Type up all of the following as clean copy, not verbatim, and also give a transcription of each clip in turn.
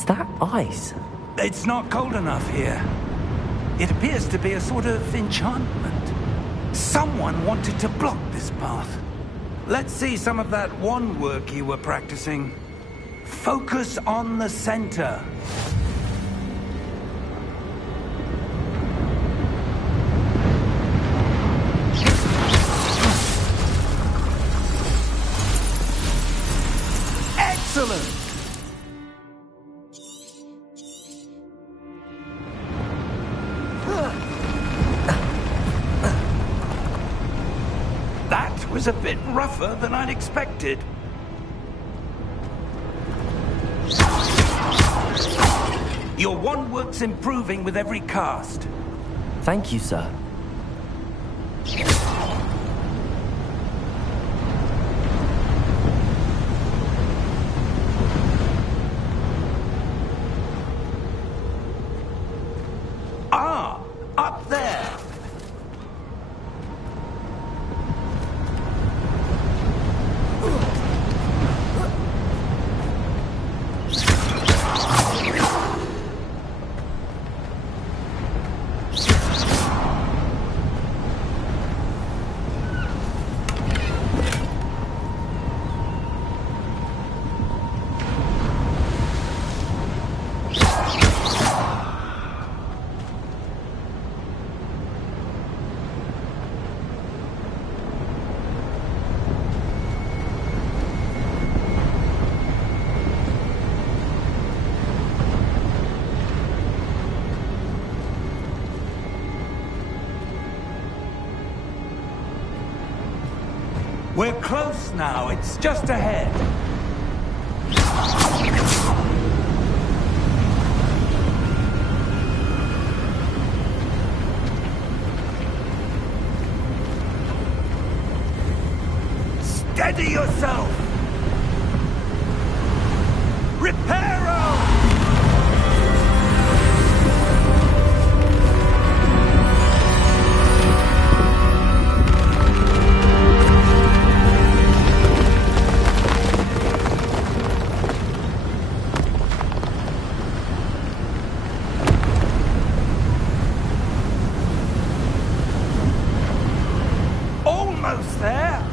Is that ice? It's not cold enough here. It appears to be a sort of enchantment. Someone wanted to block this path. Let's see some of that wand work you were practicing. Focus on the center. Excellent! That was a bit rougher than I'd expected. Your wand work's improving with every cast. Thank you, sir. Ah, up there. We're close now. It's just ahead. Steady yourself! Reparo! Almost there!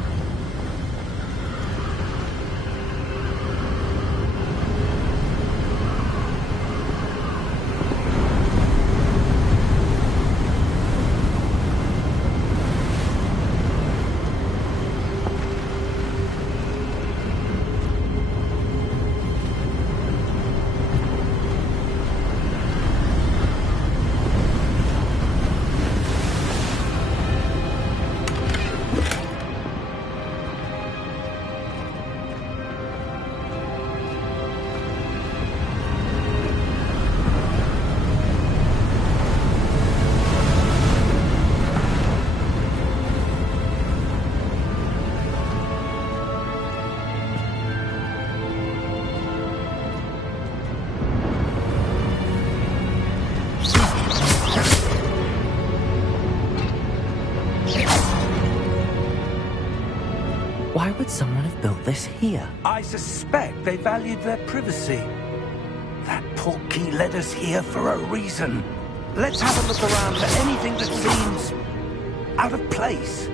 Why would someone have built this here? I suspect they valued their privacy. That portkey led us here for a reason. Let's have a look around for anything that seems out of place.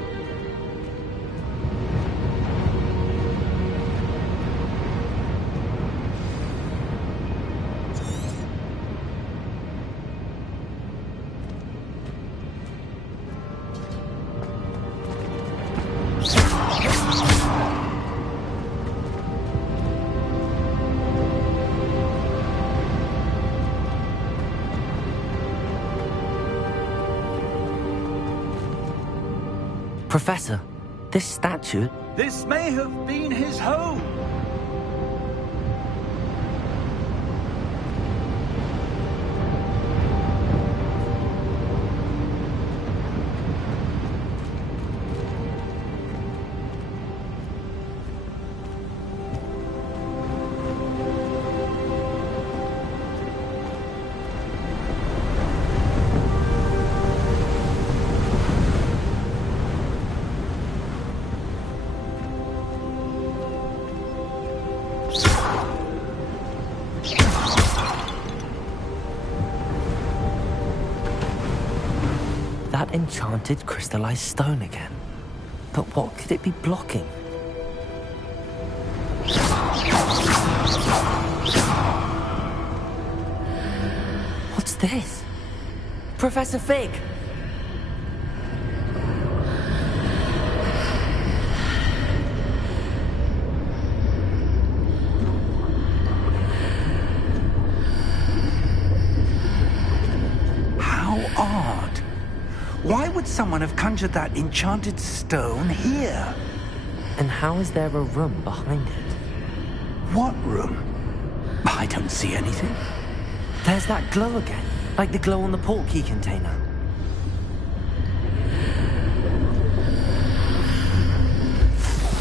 Professor, this statue... This may have been his home. enchanted crystallized stone again. But what could it be blocking? What's this? Professor Fig! How odd. Why would someone have conjured that enchanted stone here? And how is there a room behind it? What room? I don't see anything. There's that glow again, like the glow on the portkey container.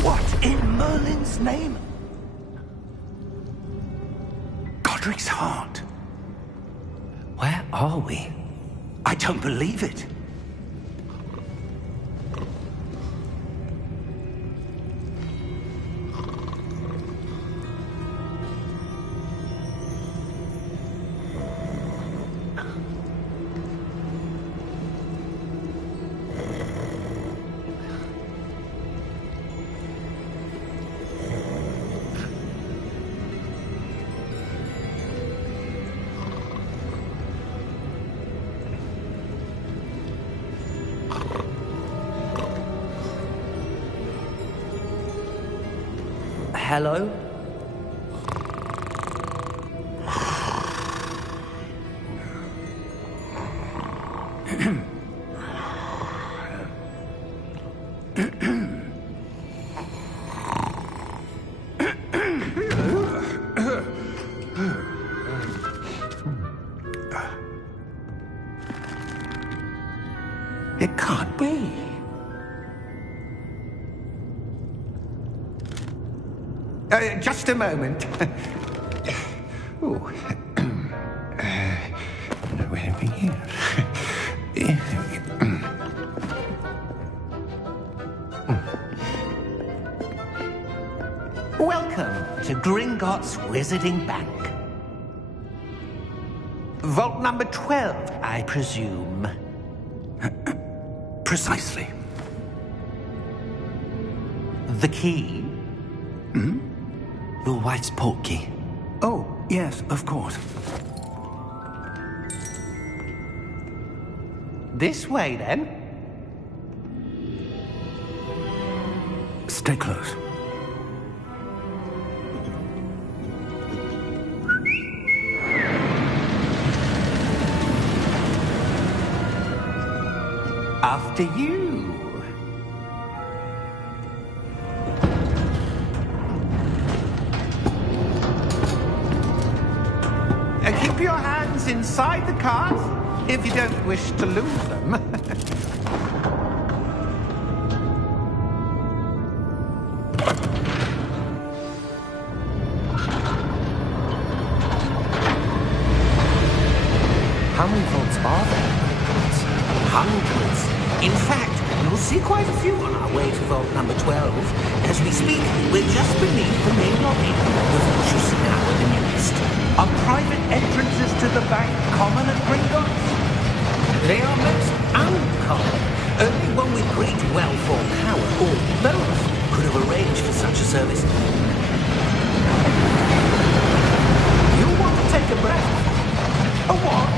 What in Merlin's name? Godric's heart. Where are we? I don't believe it. Hello? It can't be. Just a moment. Oh. Where are we here? Welcome to Gringotts Wizarding Bank. Vault number 12, I presume. Precisely. The key? Your wife's portkey. Oh, yes, of course. This way, then. Stay close. After you. Keep your hands inside the cart if you don't wish to lose them. How many vaults are there? Hundreds. In fact, you'll see quite a few on our way to vault number 12. As we speak, we're just beneath the main lobby, with what you see now in the newest. Are private entrances to the bank common at Gringotts? They are most uncommon. Only one with great wealth or power, or both, could have arranged for such a service. You'll want to take a breath. A what?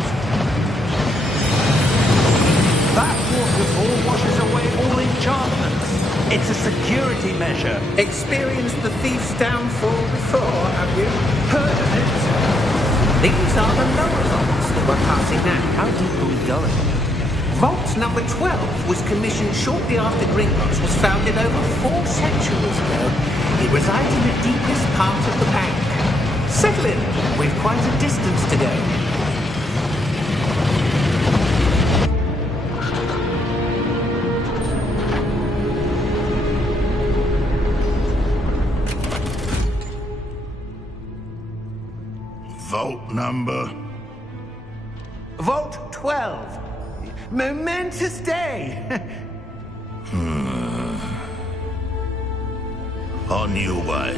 That waterfall washes away all enchantments. It's a security measure. Experienced the thief's downfall before, have you? Heard of it? These are the lower vaults that we're passing now. How deep are we going? Vault number 12 was commissioned shortly after Gringotts was founded over 4 centuries ago. It resides in the deepest part of the bank. Settle in. We've quite a distance to go. Vault number? Vault 12. Momentous day. On your way.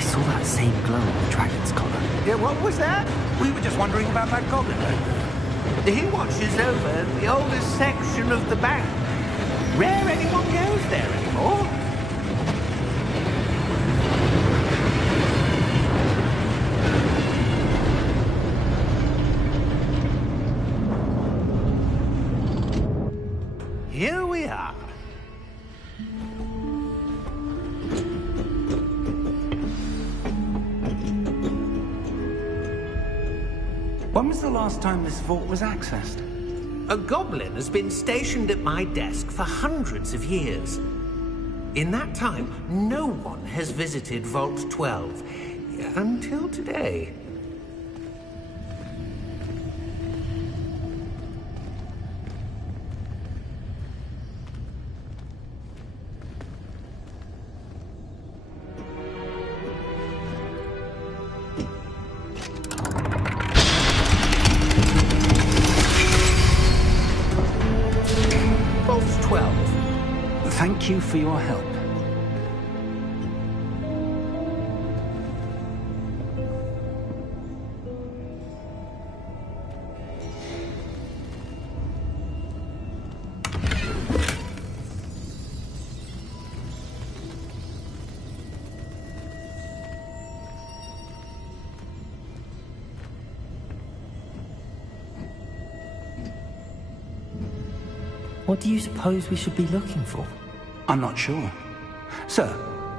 I saw that same glow in the dragon's collar. Yeah, what was that? We were just wondering about that goblin. He watches over the oldest section of the bank. Rare anyone goes there anymore. Here we are. When was the last time this vault was accessed? A goblin has been stationed at my desk for hundreds of years. In that time, no one has visited Vault 12. Until today. Vault 12. Thank you for your help. What do you suppose we should be looking for? I'm not sure. Sir,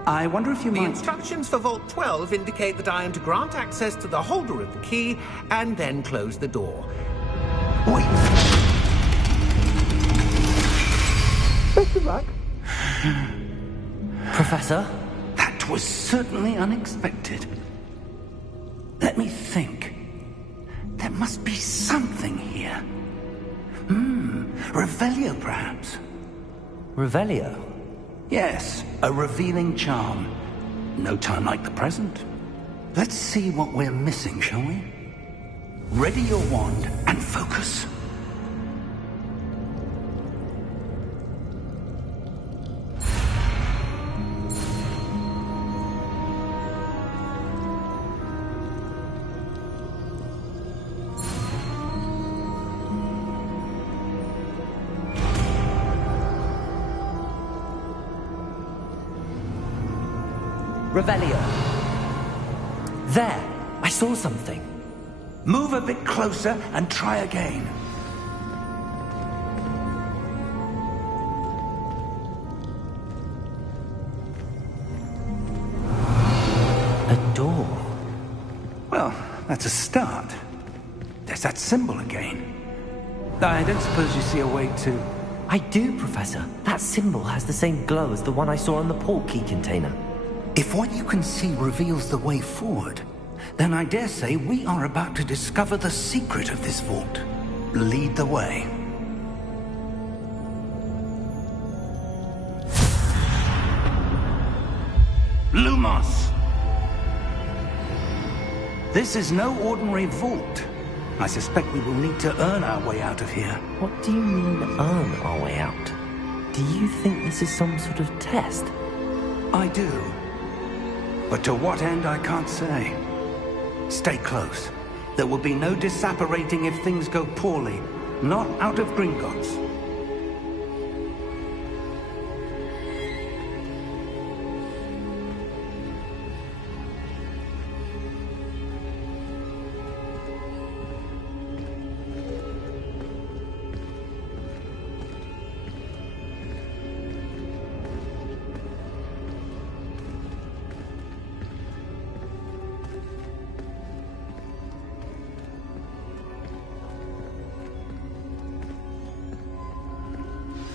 I wonder if you The might... instructions for Vault 12 indicate that I am to grant access to the holder of the key and then close the door. Wait. Best of luck. Professor? That was certainly unexpected. Let me think. There must be something here. Revelio, perhaps? Revelio? Yes, a revealing charm. No time like the present. Let's see what we're missing, shall we? Ready your wand and focus. Revelio. There! I saw something. Move a bit closer and try again. A door. Well, that's a start. There's that symbol again. I don't suppose you see a way to... I do, Professor. That symbol has the same glow as the one I saw on the port key container. If what you can see reveals the way forward, then I dare say we are about to discover the secret of this vault. Lead the way. Lumos! This is no ordinary vault. I suspect we will need to earn our way out of here. What do you mean, earn our way out? Do you think this is some sort of test? I do. But to what end, I can't say. Stay close. There will be no disapparating if things go poorly. Not out of Gringotts.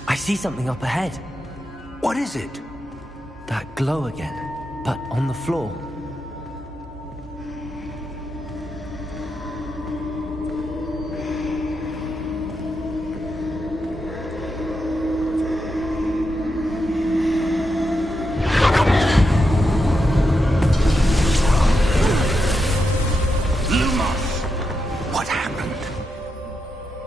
I see something up ahead. What is it? That glow again, but on the floor. Lumos! What happened?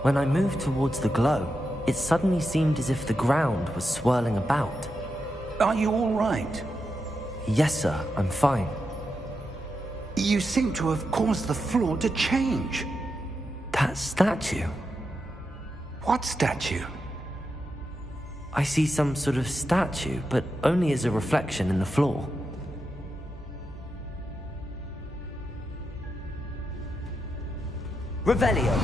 When I moved towards the glow, it suddenly seemed as if the ground was swirling about. Are you all right? Yes, sir, I'm fine. You seem to have caused the floor to change. That statue. What statue? I see some sort of statue, but only as a reflection in the floor. Revelio,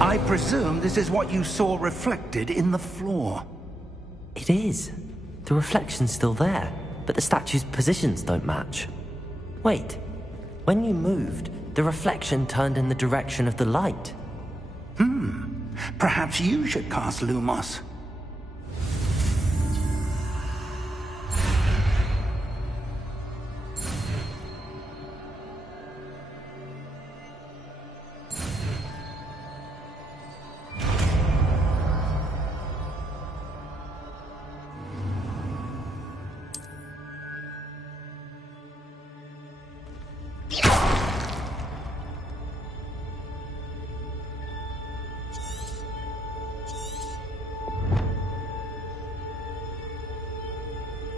I presume this is what you saw reflected in the floor. It is. The reflection's still there, but the statue's positions don't match. Wait, when you moved, the reflection turned in the direction of the light. Perhaps you should cast Lumos.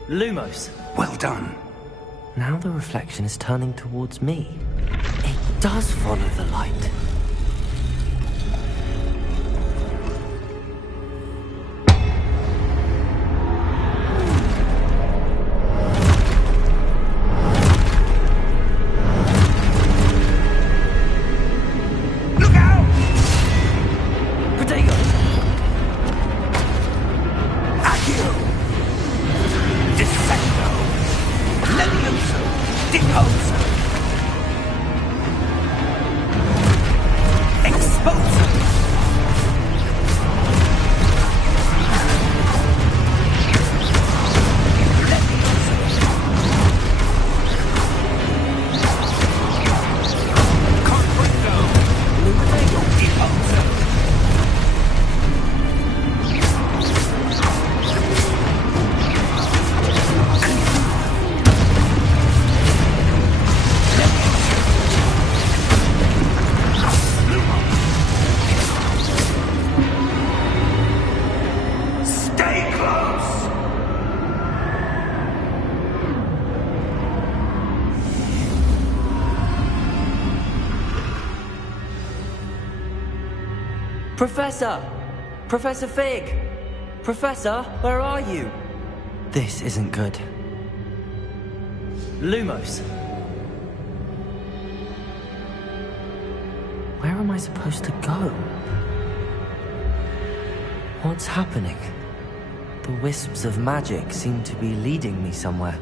Lumos. Well done. Now the reflection is turning towards me. It does follow the light. Look out! Protego! Accio! Defendo! Levioso! Deposo! Exposo! Levioso! Conflicto! Lumego! Deposo! Stay close! Professor! Professor Fig! Professor, where are you? This isn't good. Lumos. Where am I supposed to go? What's happening? The wisps of magic seem to be leading me somewhere.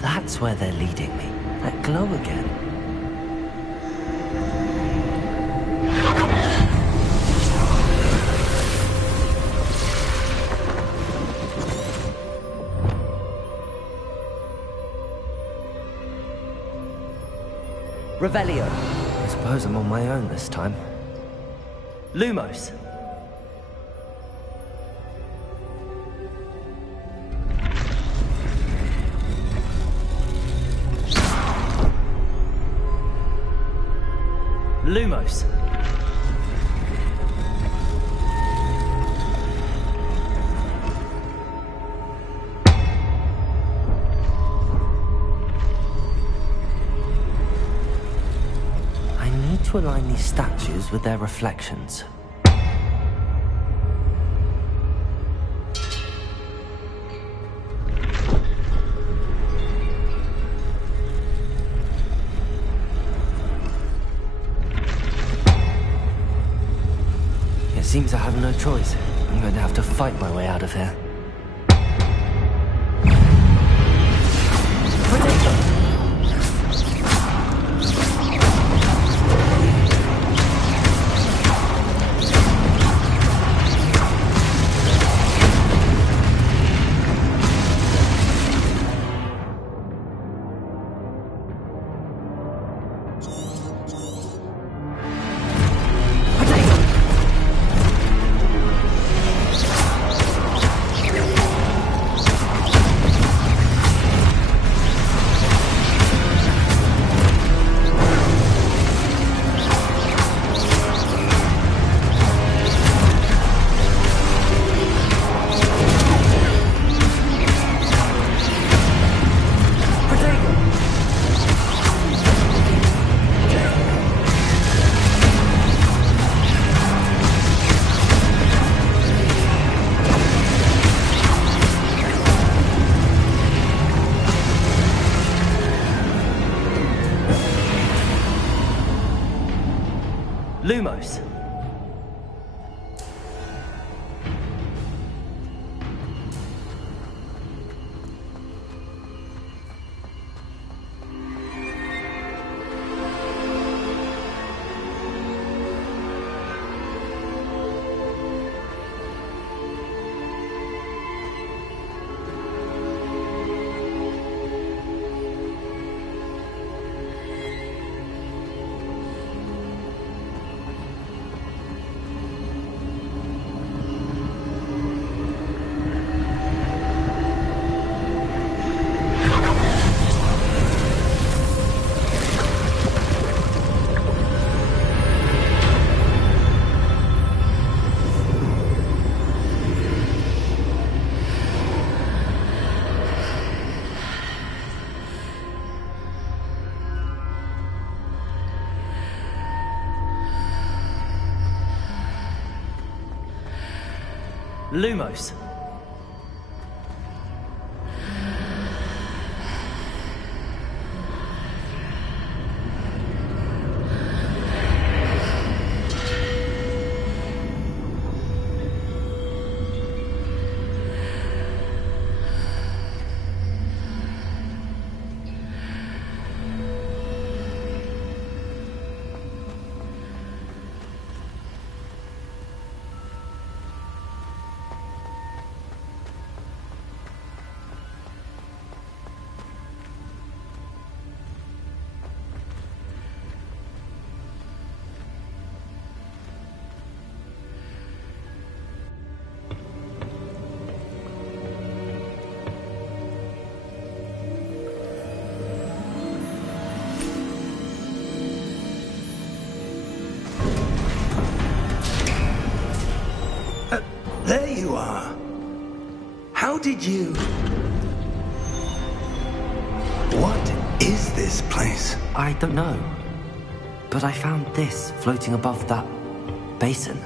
That's where they're leading me. That glow again. Revelio. I suppose I'm on my own this time. Lumos. Lumos. I need to align these statues with their reflections. Seems I have no choice. I'm going to have to fight my way out of here. Lumos. Lumos. There you are. How did you... What is this place? I don't know. But I found this floating above that basin.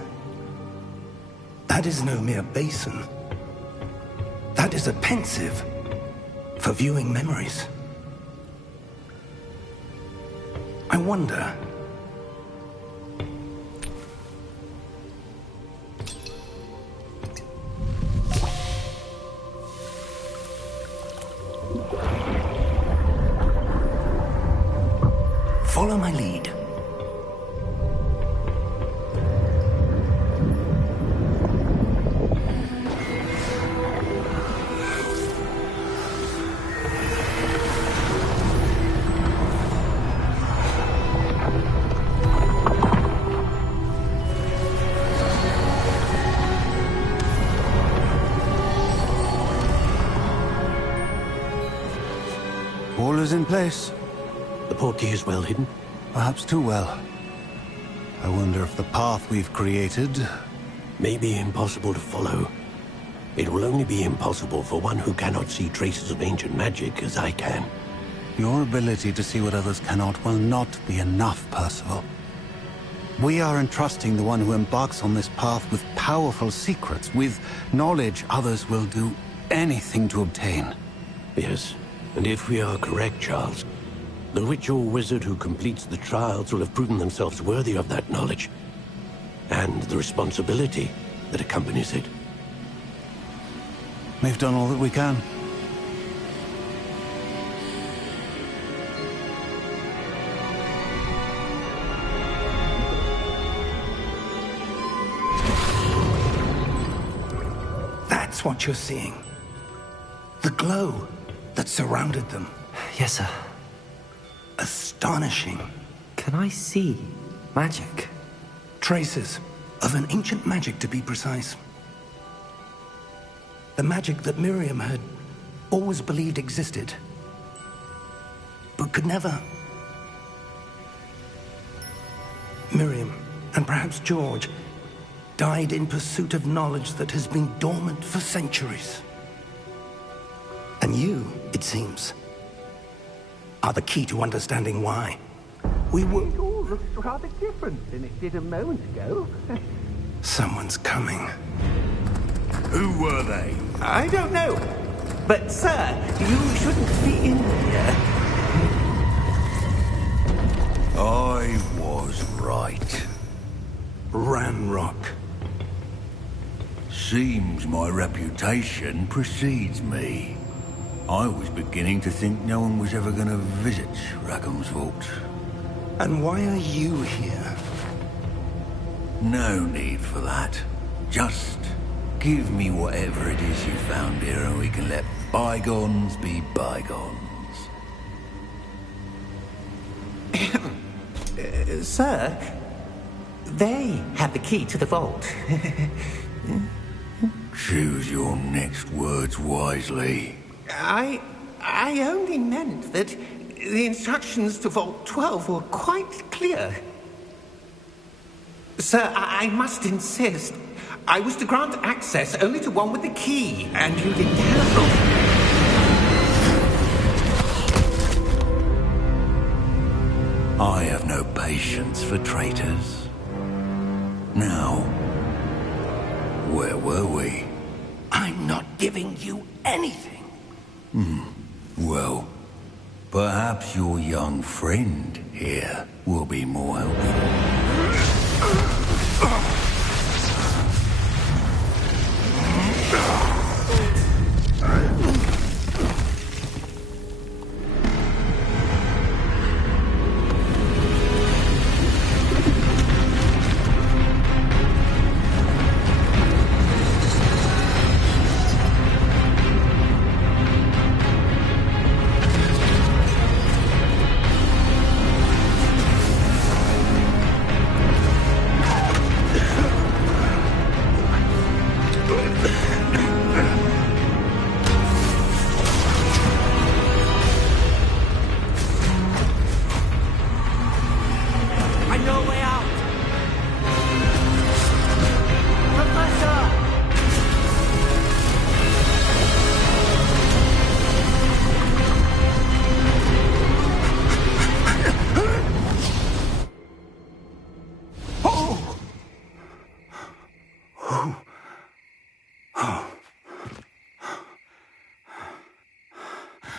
That is no mere basin. That is a pensive for viewing memories. I wonder... Follow my lead. All is in place. The portkey is well hidden? Perhaps too well. I wonder if the path we've created... May be impossible to follow. It will only be impossible for one who cannot see traces of ancient magic as I can. Your ability to see what others cannot will not be enough, Percival. We are entrusting the one who embarks on this path with powerful secrets, with knowledge others will do anything to obtain. Yes, and if we are correct, Charles, the witch or wizard who completes the trials will have proven themselves worthy of that knowledge, and the responsibility that accompanies it. We've done all that we can. That's what you're seeing. The glow that surrounded them. Yes, sir. Astonishing. Can I see magic? Traces of an ancient magic, to be precise. The magic that Miriam had always believed existed, but could never. Miriam, and perhaps George, died in pursuit of knowledge that has been dormant for centuries. And you, it seems, are the key to understanding why. We were... It all looks rather different than it did a moment ago. Someone's coming. Who were they? I don't know. But, sir, you shouldn't be in here. I was right. Ranrock. Seems my reputation precedes me. I was beginning to think no one was ever going to visit Rackham's vault. And why are you here? No need for that. Just give me whatever it is you found here and we can let bygones be bygones. Sir, they have the key to the vault. Choose your next words wisely. I only meant that the instructions to Vault 12 were quite clear. Sir, I must insist. I was to grant access only to one with the key, and you didn't have I have no patience for traitors. Now, where were we? I'm not giving you anything. Well, perhaps your young friend here will be more helpful.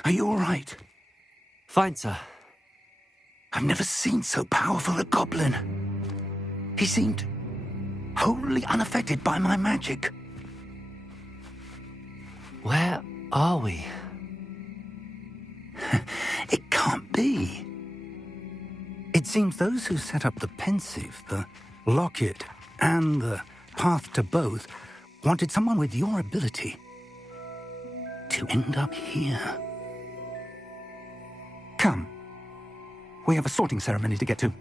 Are you all right? Fine, sir. I've never seen so powerful a goblin. He seemed wholly unaffected by my magic. Where are we? It can't be. It seems those who set up the pensive, the locket, and the path to both wanted someone with your ability to end up here. Come. We have a sorting ceremony to get to.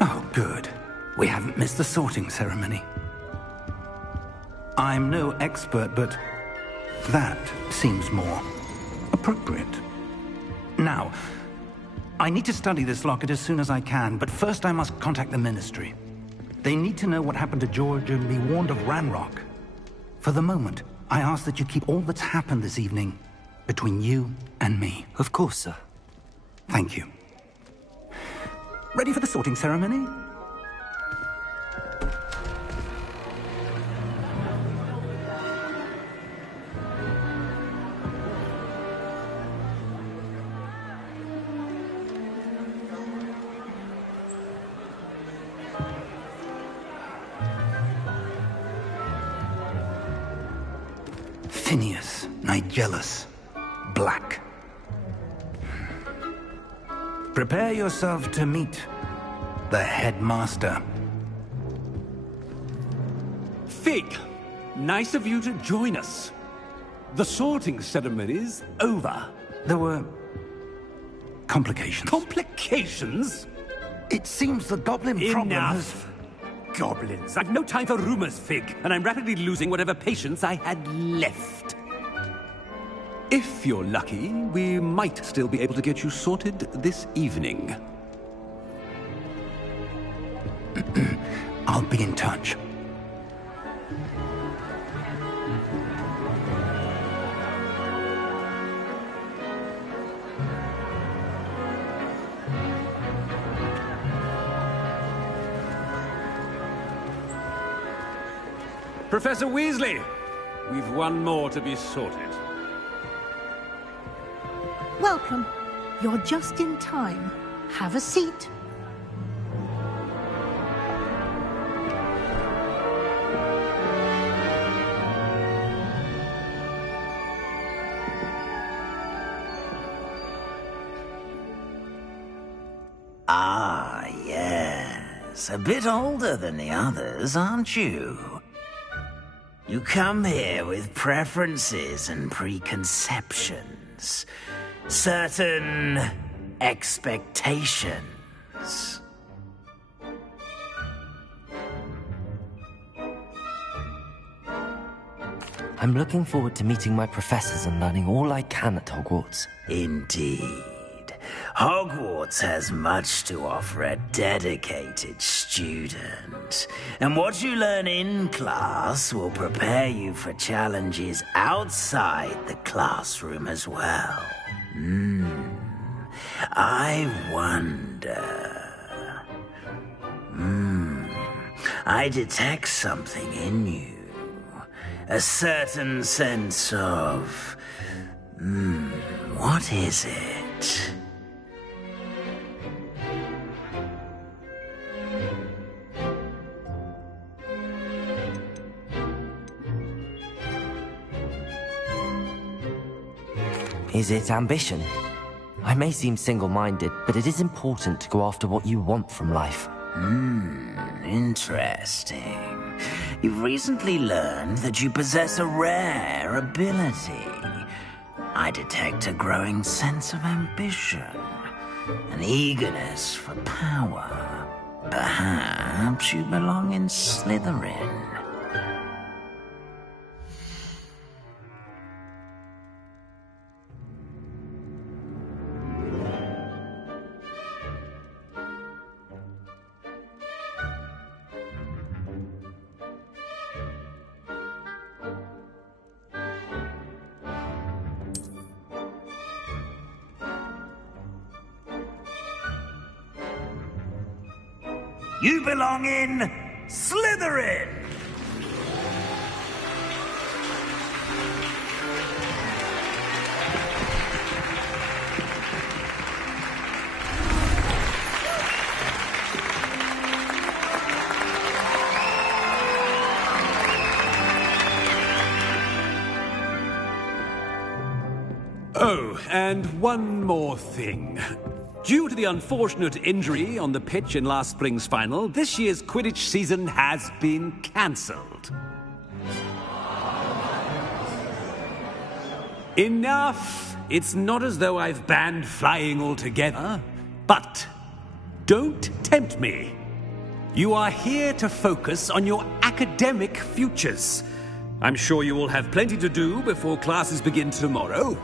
Oh, good. We haven't missed the sorting ceremony. I'm no expert, but that seems more appropriate. Now, I need to study this locket as soon as I can, but first I must contact the Ministry. They need to know what happened to George and be warned of Ranrock. For the moment, I ask that you keep all that's happened this evening between you and me. Of course, sir. Thank you. Ready for the sorting ceremony? Phineas, Nigellus, Black. Prepare yourself to meet the headmaster. Fig, nice of you to join us. The sorting ceremony's over. There were complications. Complications? It seems the goblin problem has... Enough! Goblins. I've no time for rumors, Fig, and I'm rapidly losing whatever patience I had left. If you're lucky, we might still be able to get you sorted this evening. I'll be in touch. Professor Weasley, we've one more to be sorted. Welcome. You're just in time. Have a seat. Ah, yes. A bit older than the others, aren't you? You come here with preferences and preconceptions. Certain expectations. I'm looking forward to meeting my professors and learning all I can at Hogwarts. Indeed. Hogwarts has much to offer a dedicated student. And what you learn in class will prepare you for challenges outside the classroom as well. I wonder... I detect something in you. A certain sense of... what is it? Is it ambition? I may seem single-minded, but it is important to go after what you want from life. Interesting. You've recently learned that you possess a rare ability. I detect a growing sense of ambition, an eagerness for power. Perhaps you belong in Slytherin. You belong in Slytherin! Oh, and one more thing. Due to the unfortunate injury on the pitch in last spring's final, this year's Quidditch season has been cancelled. Enough! It's not as though I've banned flying altogether, but don't tempt me. You are here to focus on your academic futures. I'm sure you will have plenty to do before classes begin tomorrow.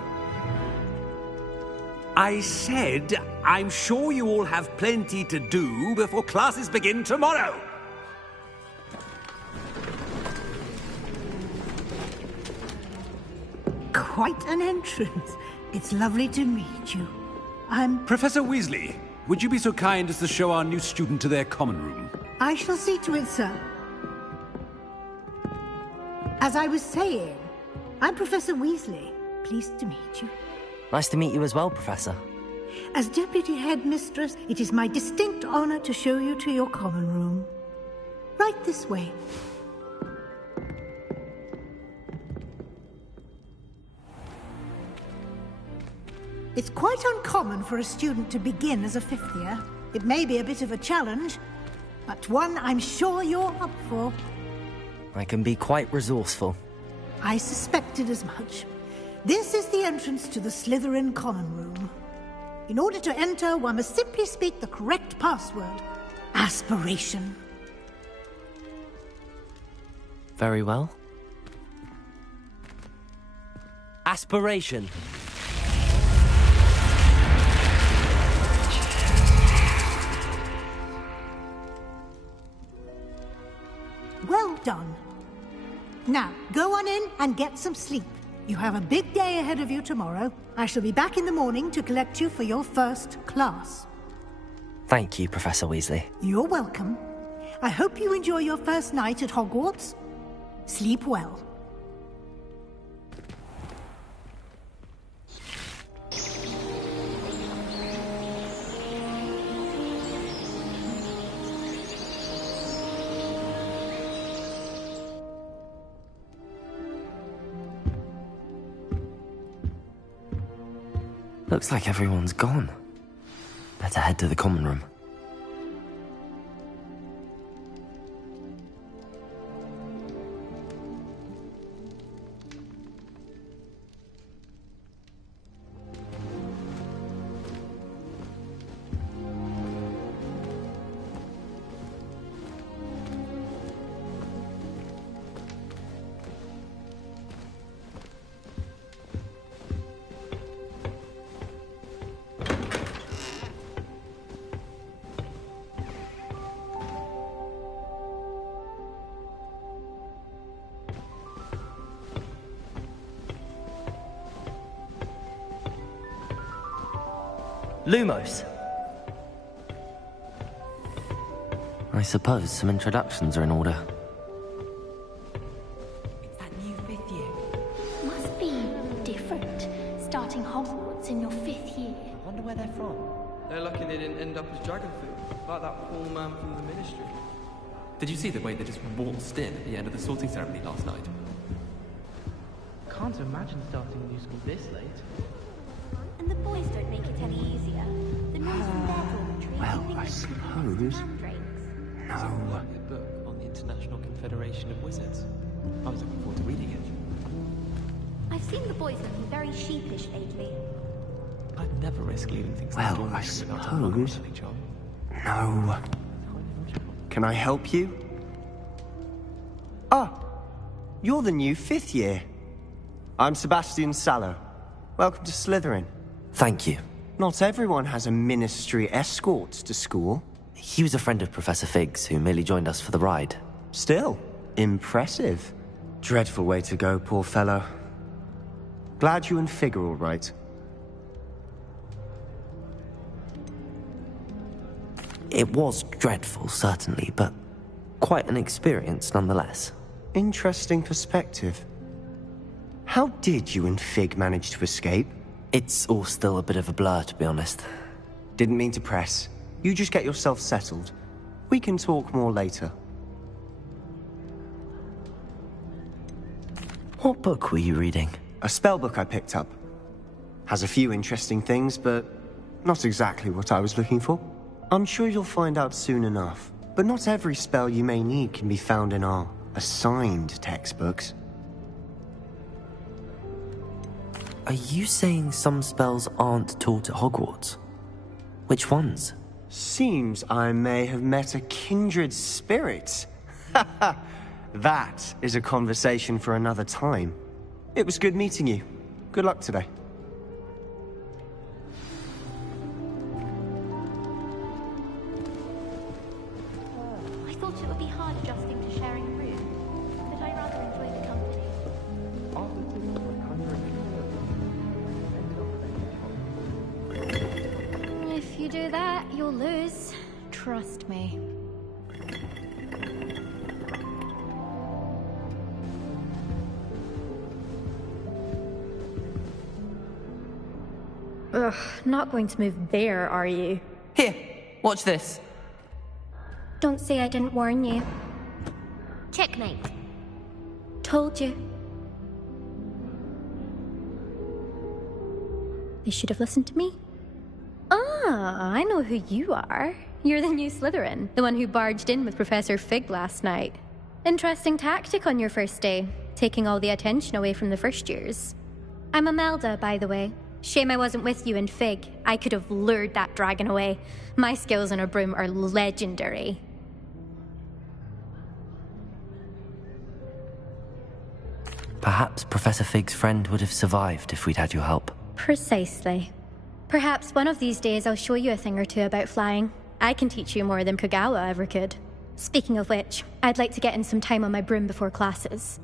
I said, I'm sure you all have plenty to do before classes begin tomorrow. Quite an entrance. It's lovely to meet you. I'm... Professor Weasley, would you be so kind as to show our new student to their common room? I shall see to it, sir. As I was saying, I'm Professor Weasley. Pleased to meet you. Nice to meet you as well, Professor. As Deputy Headmistress, it is my distinct honor to show you to your common room. Right this way. It's quite uncommon for a student to begin as a fifth year. It may be a bit of a challenge, but one I'm sure you're up for. I can be quite resourceful. I suspected as much. This is the entrance to the Slytherin common room. In order to enter, one must simply speak the correct password. Aspiration. Very well. Aspiration. Well done. Now, go on in and get some sleep. You have a big day ahead of you tomorrow. I shall be back in the morning to collect you for your first class. Thank you, Professor Weasley. You're welcome. I hope you enjoy your first night at Hogwarts. Sleep well. Looks like everyone's gone. Better head to the common room. Lumos. I suppose some introductions are in order. It's that new fifth year. Must be different, starting Hogwarts in your fifth year. I wonder where they're from. They're lucky they didn't end up as dragon food, like that poor man from the Ministry. Did you see the way they just waltzed in at the end of the sorting ceremony last night? Can't imagine starting a new school this late. And the boys don't make it any easier. The noise from their dormitory. Well, I suppose. No. A book on the International Confederation of Wizards. I was looking forward to reading it. I've seen the boys looking very sheepish lately. I'd never risk leaving things Well, to the I suppose. No. Can I help you? Ah, you're the new fifth year. I'm Sebastian Sallow. Welcome to Slytherin. Thank you. Not everyone has a ministry escort to school. He was a friend of Professor Fig's who merely joined us for the ride. Still, impressive. Dreadful way to go, poor fellow. Glad you and Fig are all right. It was dreadful, certainly, but quite an experience nonetheless. Interesting perspective. How did you and Fig manage to escape? It's all still a bit of a blur, to be honest. Didn't mean to press. You just get yourself settled. We can talk more later. What book were you reading? A spell book I picked up. Has a few interesting things, but not exactly what I was looking for. I'm sure you'll find out soon enough. But not every spell you may need can be found in our assigned textbooks. Are you saying some spells aren't taught at Hogwarts? Which ones? Seems I may have met a kindred spirit. That is a conversation for another time. It was good meeting you. Good luck today. I thought it would be hard adjusting to sharing a room, but I rather enjoy the company. If you do that, you'll lose. Trust me. Ugh, not going to move there, are you? Here, watch this. Don't say I didn't warn you. Checkmate. Told you. They should have listened to me. Ah, I know who you are. You're the new Slytherin, the one who barged in with Professor Fig last night. Interesting tactic on your first day, taking all the attention away from the first years. I'm Imelda, by the way. Shame I wasn't with you in Fig. I could have lured that dragon away. My skills on a broom are legendary. Perhaps Professor Fig's friend would have survived if we'd had your help. Precisely. Perhaps one of these days I'll show you a thing or two about flying. I can teach you more than Kagawa ever could. Speaking of which, I'd like to get in some time on my broom before classes.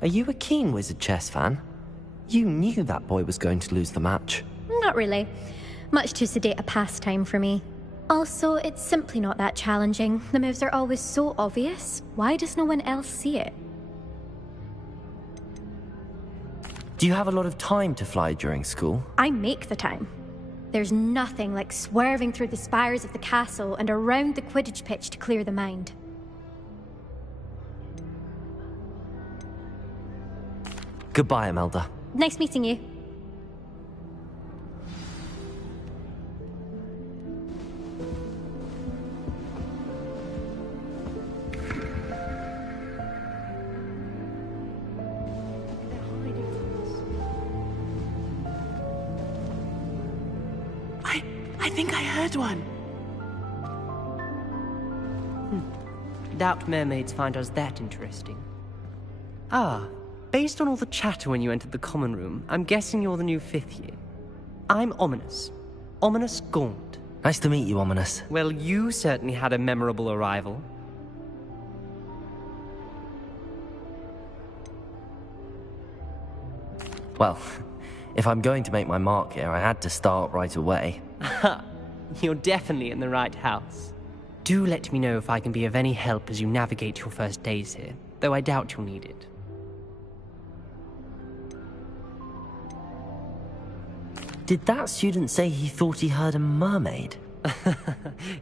Are you a keen Wizard Chess fan? You knew that boy was going to lose the match. Not really. Much too sedate a pastime for me. Also, it's simply not that challenging. The moves are always so obvious. Why does no one else see it? Do you have a lot of time to fly during school? I make the time. There's nothing like swerving through the spires of the castle and around the Quidditch pitch to clear the mind. Goodbye, Imelda. Nice meeting you. I think I heard one. Doubt mermaids find us that interesting. Ah, based on all the chatter when you entered the common room, I'm guessing you're the new 5th year. I'm Ominous. Ominous Gaunt. Nice to meet you, Ominous. Well, you certainly had a memorable arrival. Well, if I'm going to make my mark here, I had to start right away. You're definitely in the right house. Do let me know if I can be of any help as you navigate your first days here, though I doubt you'll need it. Did that student say he thought he heard a mermaid?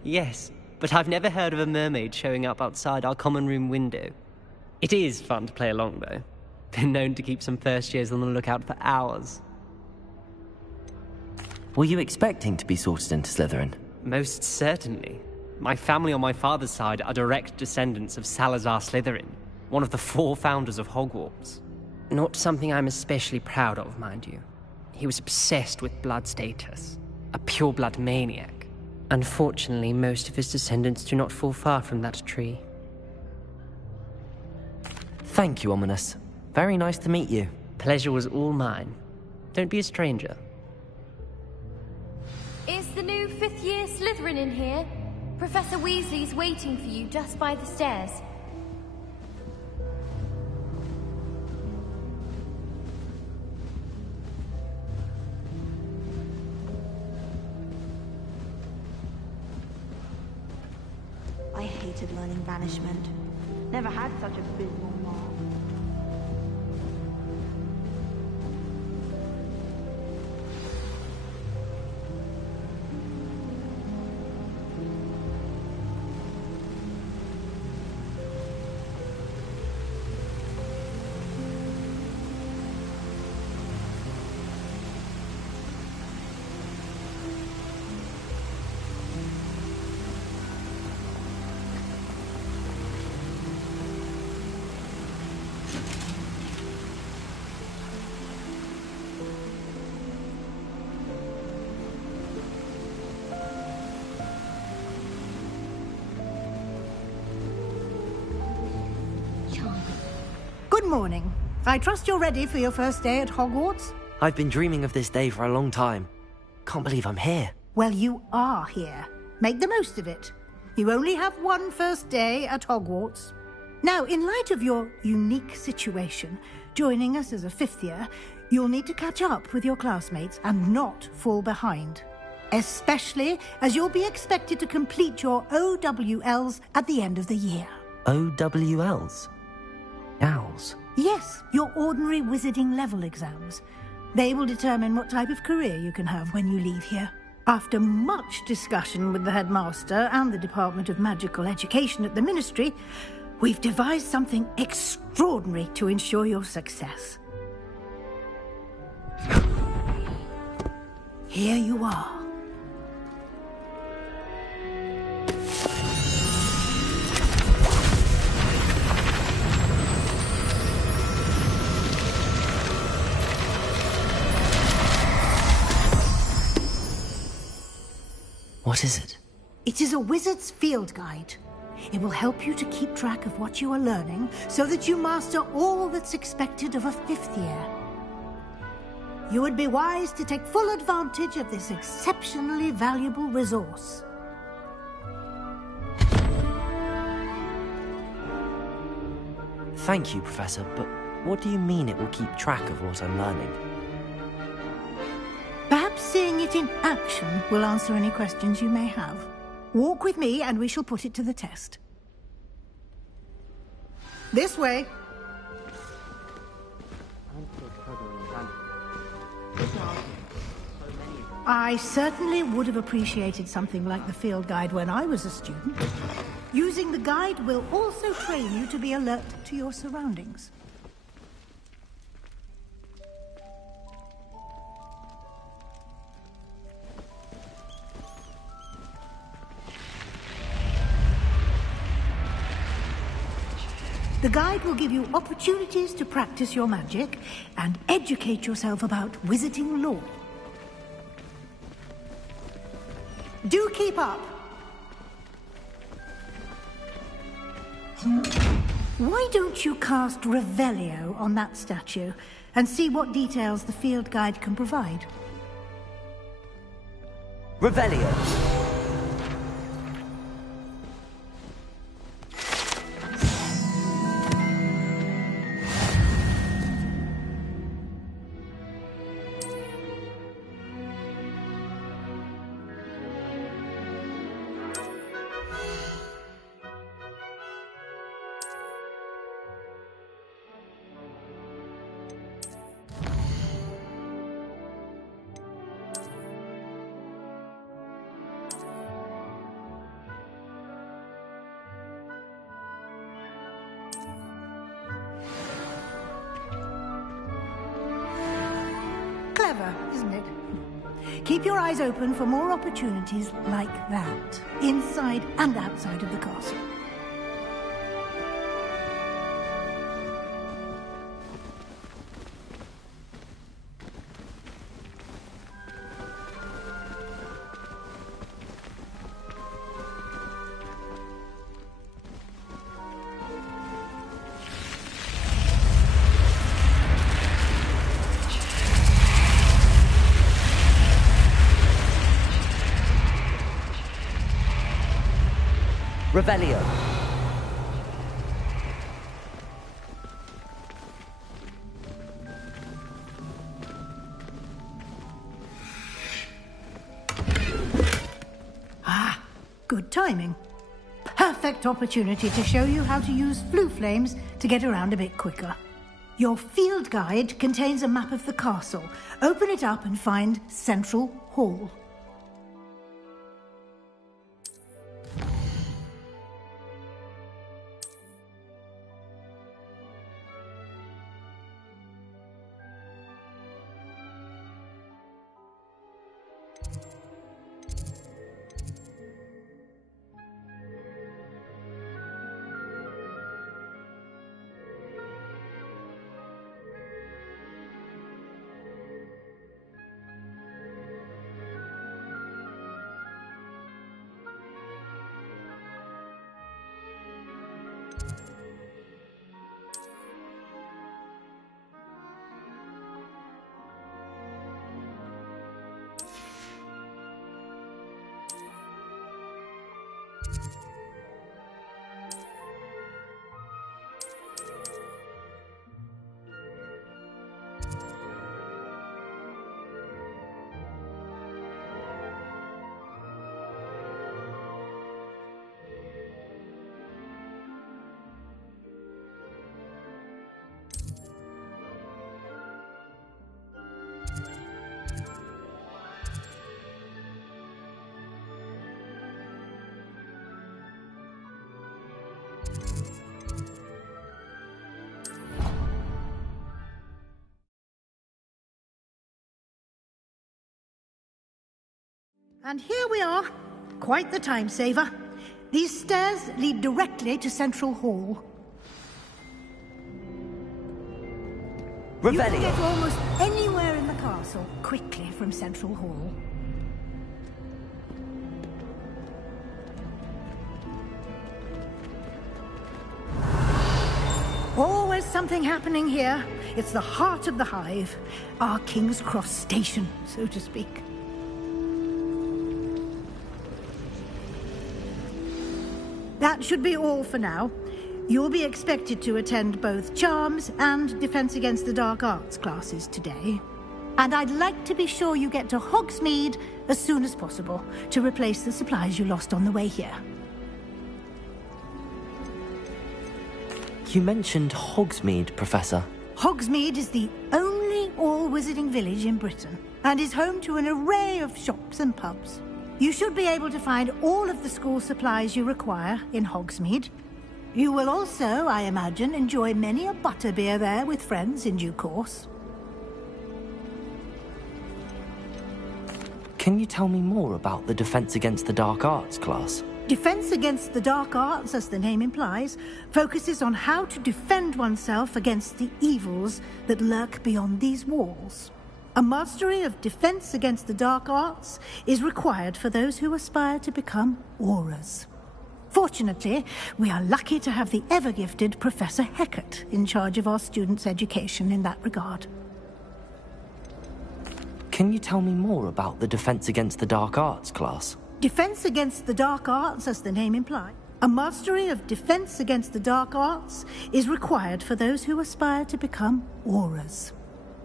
Yes, but I've never heard of a mermaid showing up outside our common room window. It is fun to play along, though. Been known to keep some first years on the lookout for hours. Were you expecting to be sorted into Slytherin? Most certainly. My family on my father's side are direct descendants of Salazar Slytherin, one of the 4 founders of Hogwarts. Not something I'm especially proud of, mind you. He was obsessed with blood status, a pure-blood maniac. Unfortunately, most of his descendants do not fall far from that tree. Thank you, Ominous. Very nice to meet you. Pleasure was all mine. Don't be a stranger. Is the new 5th year Slytherin in here? Professor Weasley's waiting for you just by the stairs. I hated learning banishment. Never had such a abysmal mark. Good morning. I trust you're ready for your first day at Hogwarts? I've been dreaming of this day for a long time. Can't believe I'm here. Well, you are here. Make the most of it. You only have one first day at Hogwarts. Now, in light of your unique situation, joining us as a 5th year, you'll need to catch up with your classmates and not fall behind. Especially as you'll be expected to complete your OWLs at the end of the year. OWLs? Owls? Yes, your ordinary wizarding level exams. They will determine what type of career you can have when you leave here. After much discussion with the headmaster and the Department of Magical Education at the Ministry, We've devised something extraordinary to ensure your success. Here you are. What is it? It is a wizard's field guide. It will help you to keep track of what you are learning so that you master all that's expected of a 5th year. You would be wise to take full advantage of this exceptionally valuable resource. Thank you, Professor, but what do you mean it will keep track of what I'm learning? Perhaps seeing it in action will answer any questions you may have. Walk with me and we shall put it to the test. This way. I certainly would have appreciated something like the field guide when I was a student. Using the guide will also train you to be alert to your surroundings. The guide will give you opportunities to practice your magic and educate yourself about wizarding lore. Do keep up! Why don't you cast Revelio on that statue and see what details the field guide can provide? Revelio! Clever, isn't it? Keep your eyes open for more opportunities like that, inside and outside of the castle. Revelio. Ah, good timing. Perfect opportunity to show you how to use flue flames to get around a bit quicker. Your field guide contains a map of the castle. Open it up and find Central Hall. And here we are. Quite the time saver. These stairs lead directly to Central Hall. You can get almost anywhere in the castle quickly from Central Hall. Always something happening here. It's the heart of the hive. Our King's Cross station, so to speak. That should be all for now. You'll be expected to attend both Charms and Defense Against the Dark Arts classes today. And I'd like to be sure you get to Hogsmeade as soon as possible to replace the supplies you lost on the way here. You mentioned Hogsmeade, Professor. Hogsmeade is the only all-wizarding village in Britain and is home to an array of shops and pubs. You should be able to find all of the school supplies you require in Hogsmeade. You will also, I imagine, enjoy many a butterbeer there with friends in due course. Can you tell me more about the Defense Against the Dark Arts class? Defense Against the Dark Arts, as the name implies, focuses on how to defend oneself against the evils that lurk beyond these walls. A mastery of Defense Against the Dark Arts is required for those who aspire to become Aurors. Fortunately, we are lucky to have the ever-gifted Professor Hecat in charge of our students' education in that regard. Can you tell me more about the Defense Against the Dark Arts class? Defense Against the Dark Arts, as the name implies, a mastery of Defense Against the Dark Arts is required for those who aspire to become Aurors.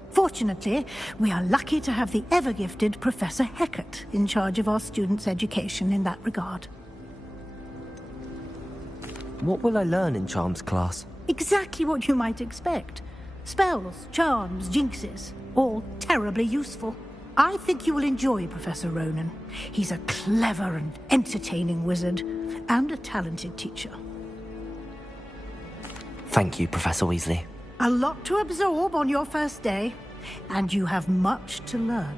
Fortunately, we are lucky to have the ever-gifted Professor Hecat in charge of our students' education in that regard. What will I learn in Charms class? Exactly what you might expect. Spells, charms, jinxes, all terribly useful. I think you will enjoy Professor Ronan. He's a clever and entertaining wizard, and a talented teacher. Thank you, Professor Weasley. A lot to absorb on your first day, and you have much to learn.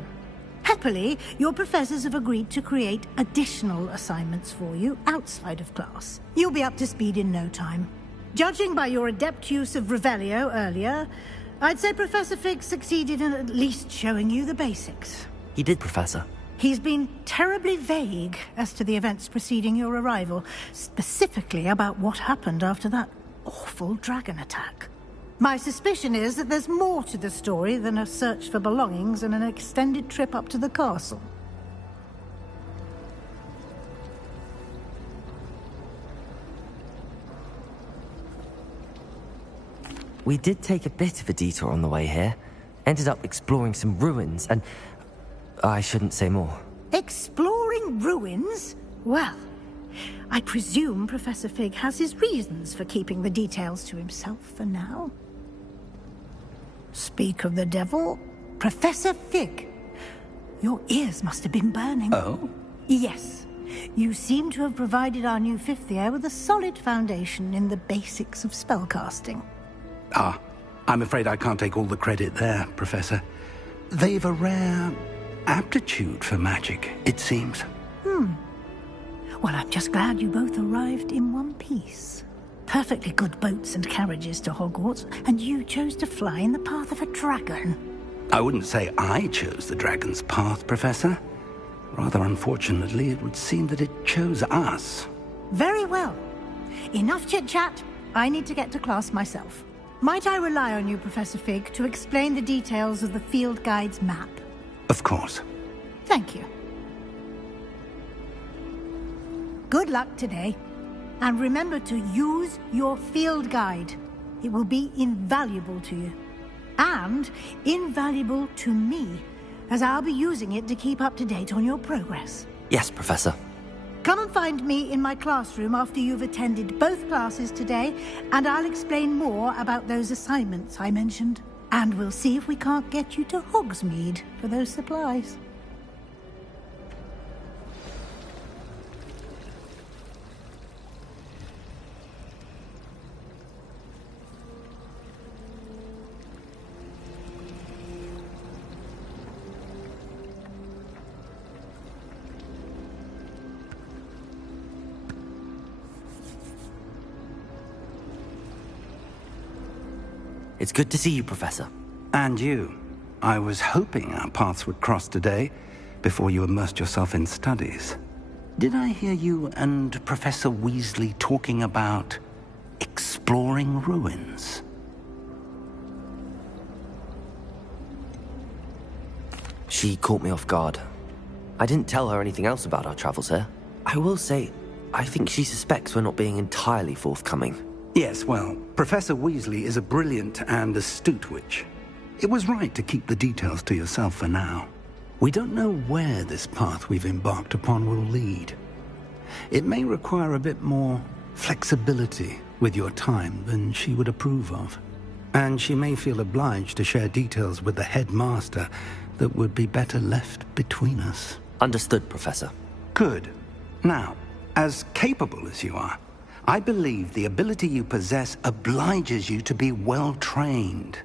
Happily, your professors have agreed to create additional assignments for you outside of class. You'll be up to speed in no time. Judging by your adept use of Revelio earlier, I'd say Professor Fig succeeded in at least showing you the basics. He did, Professor. He's been terribly vague as to the events preceding your arrival, specifically about what happened after that awful dragon attack. My suspicion is that there's more to the story than a search for belongings and an extended trip up to the castle. We did take a bit of a detour on the way here. Ended up exploring some ruins and... I shouldn't say more. Exploring ruins? Well, I presume Professor Fig has his reasons for keeping the details to himself for now. Speak of the devil, Professor Fig. Your ears must have been burning. Oh? Yes. You seem to have provided our new fifth year with a solid foundation in the basics of spellcasting. Ah, I'm afraid I can't take all the credit there, Professor. They've a rare aptitude for magic, it seems. Well, I'm just glad you both arrived in one piece. Perfectly good boats and carriages to Hogwarts, and you chose to fly in the path of a dragon. I wouldn't say I chose the dragon's path, Professor. Rather unfortunately, it would seem that it chose us. Very well. Enough chit-chat. I need to get to class myself. Might I rely on you, Professor Fig, to explain the details of the field guide's map? Of course. Thank you. Good luck today. And remember to use your field guide. It will be invaluable to you. And invaluable to me, as I'll be using it to keep up to date on your progress. Yes, Professor. Come and find me in my classroom after you've attended both classes today, and I'll explain more about those assignments I mentioned. And we'll see if we can't get you to Hogsmeade for those supplies. It's good to see you, Professor. And you. I was hoping our paths would cross today, before you immersed yourself in studies. Did I hear you and Professor Weasley talking about exploring ruins? She caught me off guard. I didn't tell her anything else about our travels here. I will say, I think she suspects we're not being entirely forthcoming. Yes, well, Professor Weasley is a brilliant and astute witch. It was right to keep the details to yourself for now. We don't know where this path we've embarked upon will lead. It may require a bit more flexibility with your time than she would approve of. And she may feel obliged to share details with the headmaster that would be better left between us. Understood, Professor. Good. Now, as capable as you are, I believe the ability you possess obliges you to be well-trained.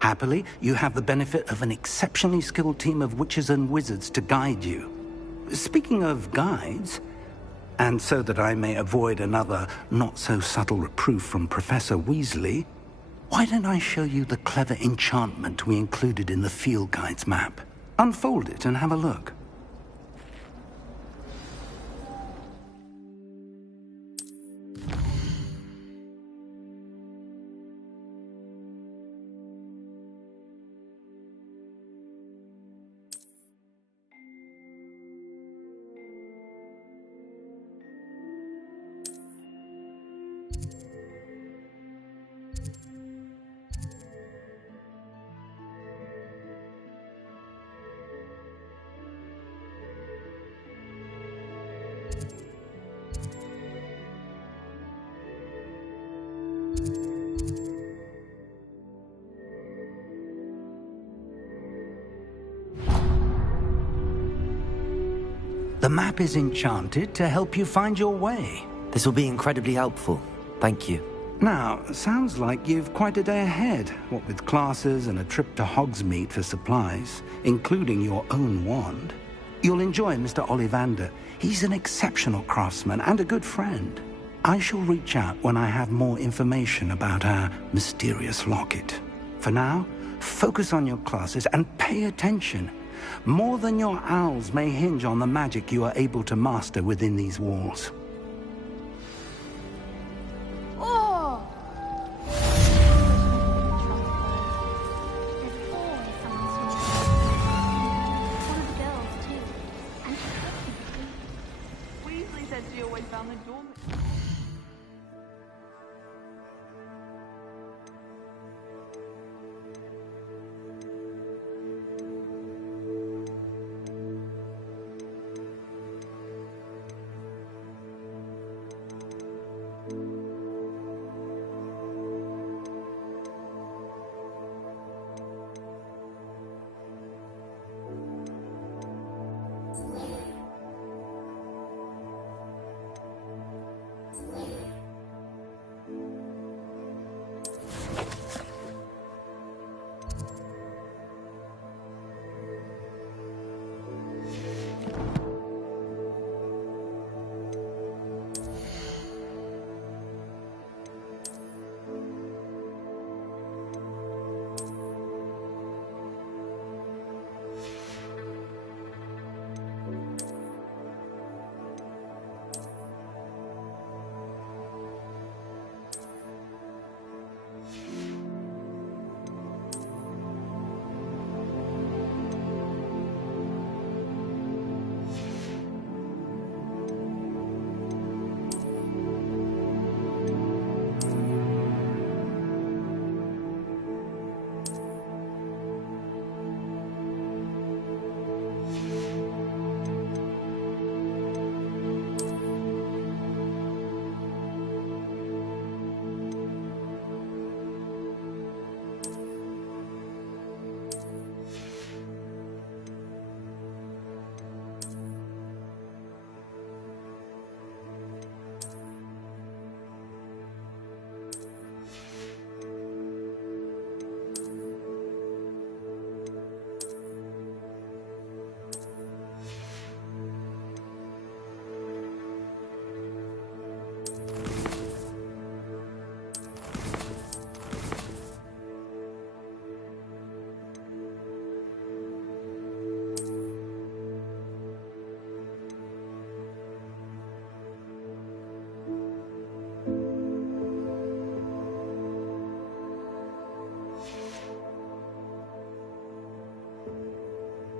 Happily, you have the benefit of an exceptionally skilled team of witches and wizards to guide you. Speaking of guides, and so that I may avoid another not-so-subtle reproof from Professor Weasley, why don't I show you the clever enchantment we included in the field guide's map? Unfold it and have a look. The map is enchanted to help you find your way. This will be incredibly helpful. Thank you. Now, sounds like you've quite a day ahead, what with classes and a trip to Hogsmeade for supplies, including your own wand. You'll enjoy Mr. Ollivander. He's an exceptional craftsman and a good friend. I shall reach out when I have more information about our mysterious locket. For now, focus on your classes and pay attention. More than your owls may hinge on the magic you are able to master within these walls. Oh! Weasley said she always found the dorm.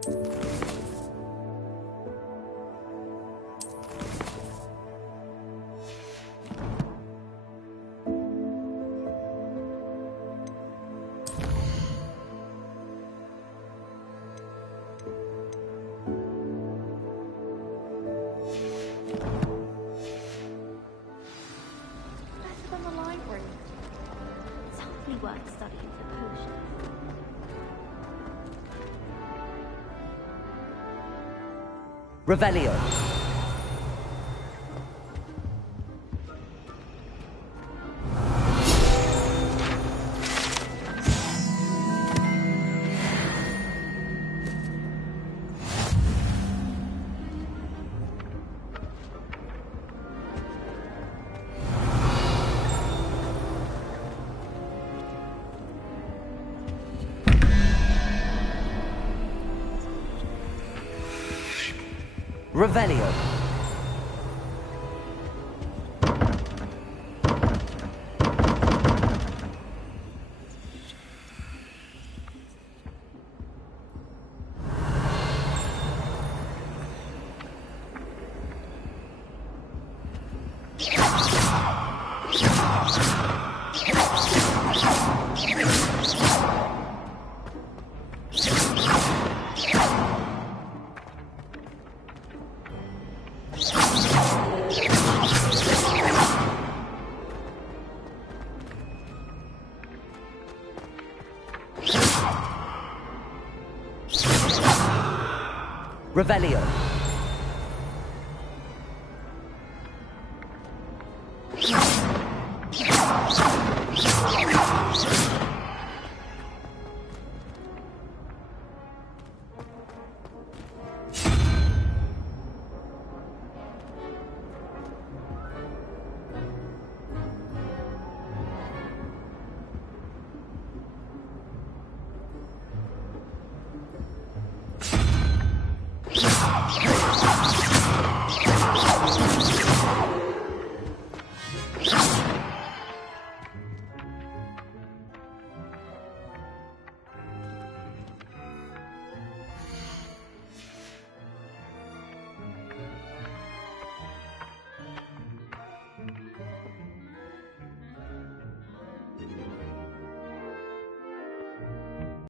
Better than the library. It's hardly worth studying for potions. Revelio. Revelio. Revelio.